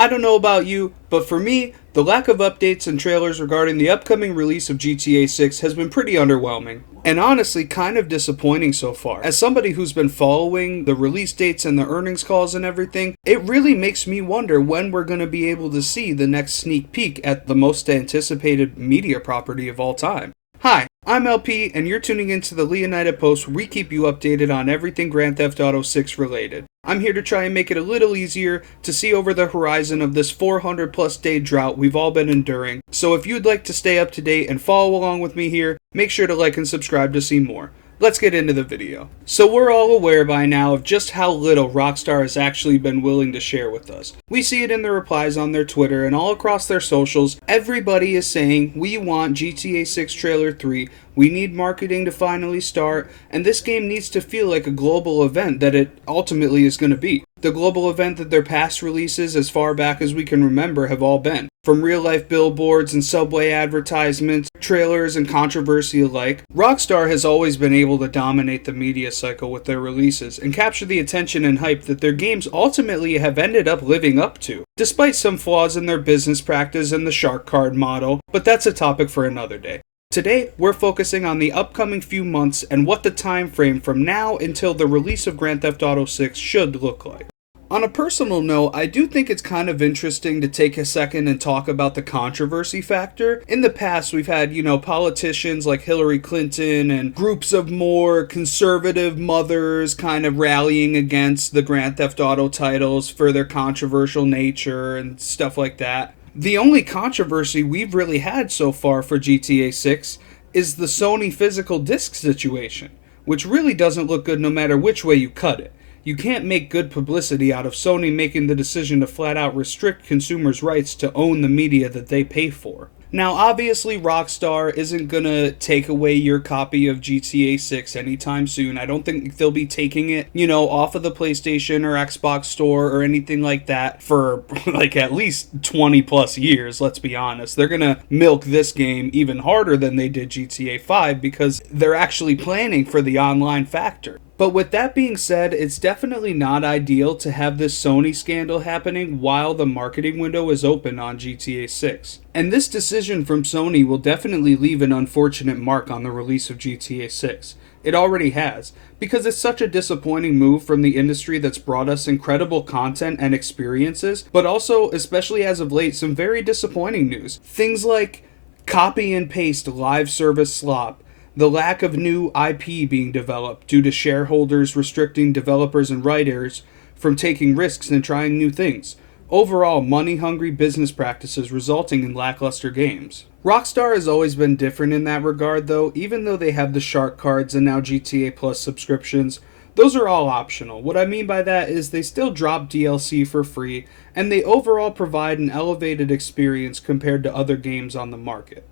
I don't know about you, but for me, the lack of updates and trailers regarding the upcoming release of GTA 6 has been pretty underwhelming. And honestly, kind of disappointing so far. As somebody who's been following the release dates and the earnings calls and everything, it really makes me wonder when we're going to be able to see the next sneak peek at the most anticipated media property of all time. Hi, I'm LP, and you're tuning into the Leonida Post, where we keep you updated on everything Grand Theft Auto 6 related. I'm here to try and make it a little easier to see over the horizon of this 400 plus day drought we've all been enduring. So if you'd like to stay up to date and follow along with me here, make sure to like and subscribe to see more. Let's get into the video. So we're all aware by now of just how little Rockstar has actually been willing to share with us. We see it in the replies on their Twitter and all across their socials. Everybody is saying, we want GTA 6 Trailer 3, we need marketing to finally start, and this game needs to feel like a global event that it ultimately is going to be. The global event that their past releases, as far back as we can remember, have all been. From real-life billboards and subway advertisements, trailers, and controversy alike, Rockstar has always been able to dominate the media cycle with their releases and capture the attention and hype that their games ultimately have ended up living up to, despite some flaws in their business practice and the shark card model, but that's a topic for another day. Today, we're focusing on the upcoming few months and what the time frame from now until the release of Grand Theft Auto 6 should look like. On a personal note, I do think it's kind of interesting to take a second and talk about the controversy factor. In the past, we've had, politicians like Hillary Clinton and groups of more conservative mothers kind of rallying against the Grand Theft Auto titles for their controversial nature and stuff like that. The only controversy we've really had so far for GTA 6 is the Sony physical disc situation, which really doesn't look good no matter which way you cut it. You can't make good publicity out of Sony making the decision to flat out restrict consumers' rights to own the media that they pay for. Now, obviously, Rockstar isn't gonna take away your copy of GTA 6 anytime soon. I don't think they'll be taking it, off of the PlayStation or Xbox store or anything like that for, at least 20 plus years, let's be honest. They're gonna milk this game even harder than they did GTA 5 because they're actually planning for the online factor. But with that being said, it's definitely not ideal to have this Sony scandal happening while the marketing window is open on GTA 6. And this decision from Sony will definitely leave an unfortunate mark on the release of GTA 6. It already has, because it's such a disappointing move from the industry that's brought us incredible content and experiences, but also, especially as of late, some very disappointing news. Things like copy and paste live service slop, the lack of new IP being developed due to shareholders restricting developers and writers from taking risks and trying new things. Overall, money-hungry business practices resulting in lackluster games. Rockstar has always been different in that regard though, even though they have the shark cards and now GTA Plus subscriptions. Those are all optional. What I mean by that is they still drop DLC for free, and they overall provide an elevated experience compared to other games on the market.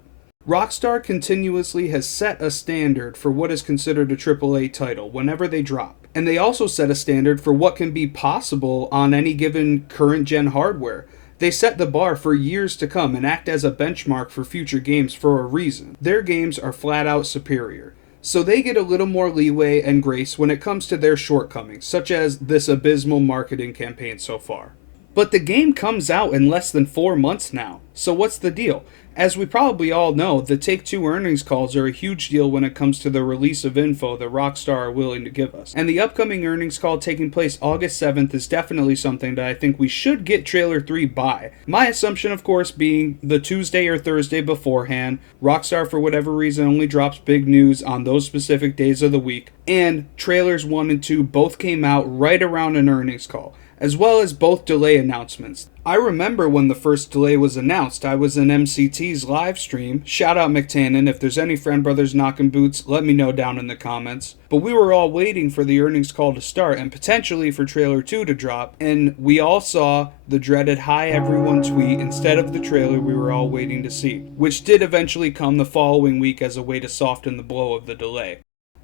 Rockstar continuously has set a standard for what is considered a AAA title whenever they drop. And they also set a standard for what can be possible on any given current-gen hardware. They set the bar for years to come and act as a benchmark for future games for a reason. Their games are flat-out superior. So they get a little more leeway and grace when it comes to their shortcomings, such as this abysmal marketing campaign so far. But the game comes out in less than 4 months now, so what's the deal? As we probably all know, the Take-Two earnings calls are a huge deal when it comes to the release of info that Rockstar are willing to give us. And the upcoming earnings call taking place August 7th is definitely something that I think we should get Trailer 3 by. My assumption, of course, being the Tuesday or Thursday beforehand. Rockstar, for whatever reason, only drops big news on those specific days of the week. And Trailers 1 and 2 both came out right around an earnings call, as well as both delay announcements. I remember when the first delay was announced, I was in MCT's live stream. Shout out McTannen. If there's any Friend Brothers knocking boots, let me know down in the comments. But we were all waiting for the earnings call to start and potentially for Trailer 2 to drop, and we all saw the dreaded "Hi Everyone" tweet instead of the trailer we were all waiting to see, which did eventually come the following week as a way to soften the blow of the delay.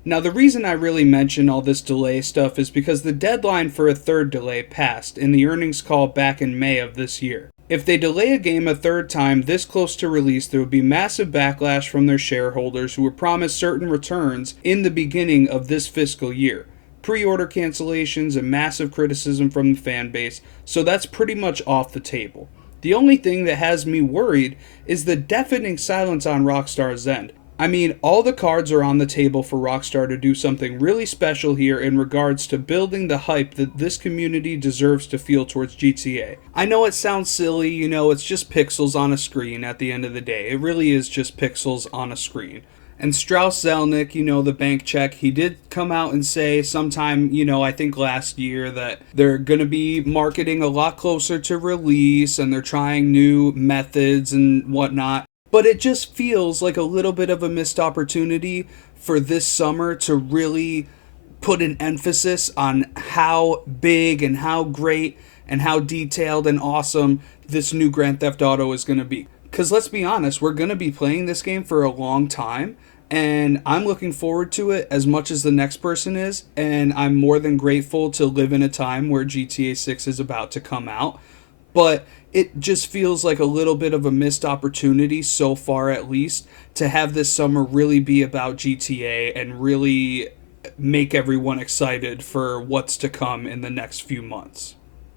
Now, the reason I really mention all this delay stuff is because the deadline for a third delay passed in the earnings call back in May of this year. If they delay a game a third time this close to release, there would be massive backlash from their shareholders who were promised certain returns in the beginning of this fiscal year. Pre-order cancellations and massive criticism from the fan base, so that's pretty much off the table. The only thing that has me worried is the deafening silence on Rockstar's end. I mean, all the cards are on the table for Rockstar to do something really special here in regards to building the hype that this community deserves to feel towards GTA. I know it sounds silly, you know, it's just pixels on a screen at the end of the day. It really is just pixels on a screen. And Strauss Zelnick, you know, the bank check, he did come out and say sometime, you know, I think last year that they're going to be marketing a lot closer to release and they're trying new methods and whatnot. But it just feels like a little bit of a missed opportunity for this summer to really put an emphasis on how big and how great and how detailed and awesome this new Grand Theft Auto is going to be. Because let's be honest, we're going to be playing this game for a long time, and I'm looking forward to it as much as the next person is, and I'm more than grateful to live in a time where GTA 6 is about to come out. But it just feels like a little bit of a missed opportunity so far, at least, to have this summer really be about GTA and really make everyone excited for what's to come in the next few months.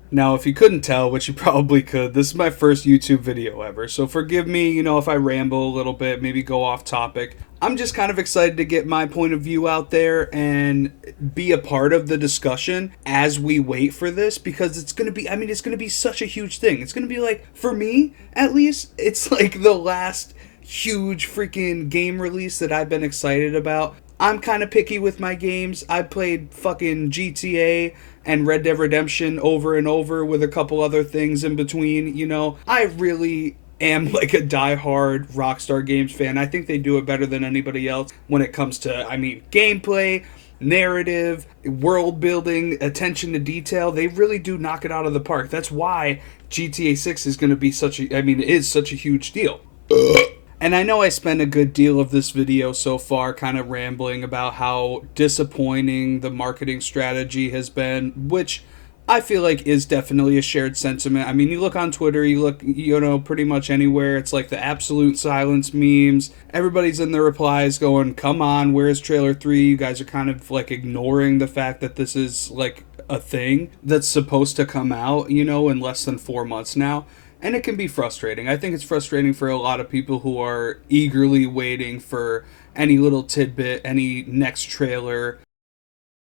Now, if you couldn't tell, which you probably could, this is my first YouTube video ever, so forgive me, you know, if I ramble a little bit, maybe go off topic. I'm just kind of excited to get my point of view out there and be a part of the discussion as we wait for this, because it's going to be, I mean, it's going to be such a huge thing. It's going to be like, for me, at least, it's like the last huge freaking game release that I've been excited about. I'm kind of picky with my games. I played fucking GTA and Red Dead Redemption over and over with a couple other things in between, you know. I really am like a diehard Rockstar Games fan. I think they do it better than anybody else when it comes to, I mean, gameplay, narrative, world building, attention to detail. They really do knock it out of the park. That's why GTA 6 is going to be such a, I mean, it is such a huge deal. And I know I spent a good deal of this video so far kind of rambling about how disappointing the marketing strategy has been, which I feel like is definitely a shared sentiment. I mean, you look on Twitter, you look, you know, pretty much anywhere, it's like the absolute silence memes. Everybody's in the replies going, come on, where's trailer 3? You guys are kind of like ignoring the fact that this is like a thing that's supposed to come out, you know, in less than 4 months now. And it can be frustrating. I think it's frustrating for a lot of people who are eagerly waiting for any little tidbit, any next trailer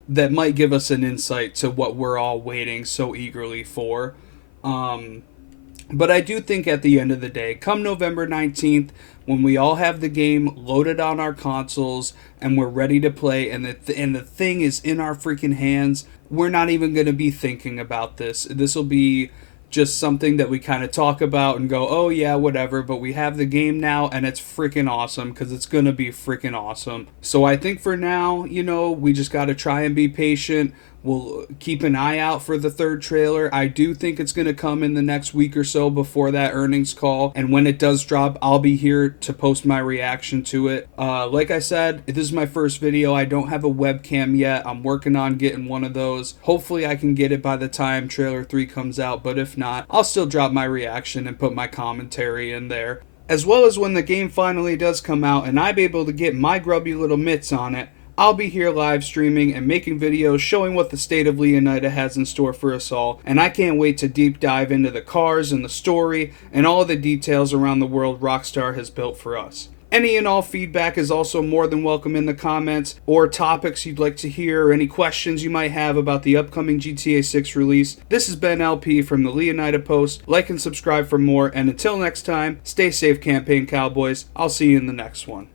that might give us an insight to what we're all waiting so eagerly for. But I do think at the end of the day, come November 19th, when we all have the game loaded on our consoles and we're ready to play and the thing is in our freaking hands, we're not even going to be thinking about this. This will be just something that we kind of talk about and go, oh yeah, whatever, but we have the game now and it's freaking awesome because it's going to be freaking awesome. So I think for now, you know, we just got to try and be patient. We'll keep an eye out for the third trailer. I do think it's going to come in the next week or so before that earnings call. And when it does drop, I'll be here to post my reaction to it. Like I said, this is my first video. I don't have a webcam yet. I'm working on getting one of those. Hopefully I can get it by the time trailer 3 comes out. But if not, I'll still drop my reaction and put my commentary in there. As well as when the game finally does come out and I'm able to get my grubby little mitts on it, I'll be here live streaming and making videos showing what the state of Leonida has in store for us all, and I can't wait to deep dive into the cars and the story and all the details around the world Rockstar has built for us. Any and all feedback is also more than welcome in the comments, or topics you'd like to hear, or any questions you might have about the upcoming GTA 6 release. This has been LP from the Leonida Post. Like and subscribe for more, and until next time, stay safe, Campaign Cowboys. I'll see you in the next one.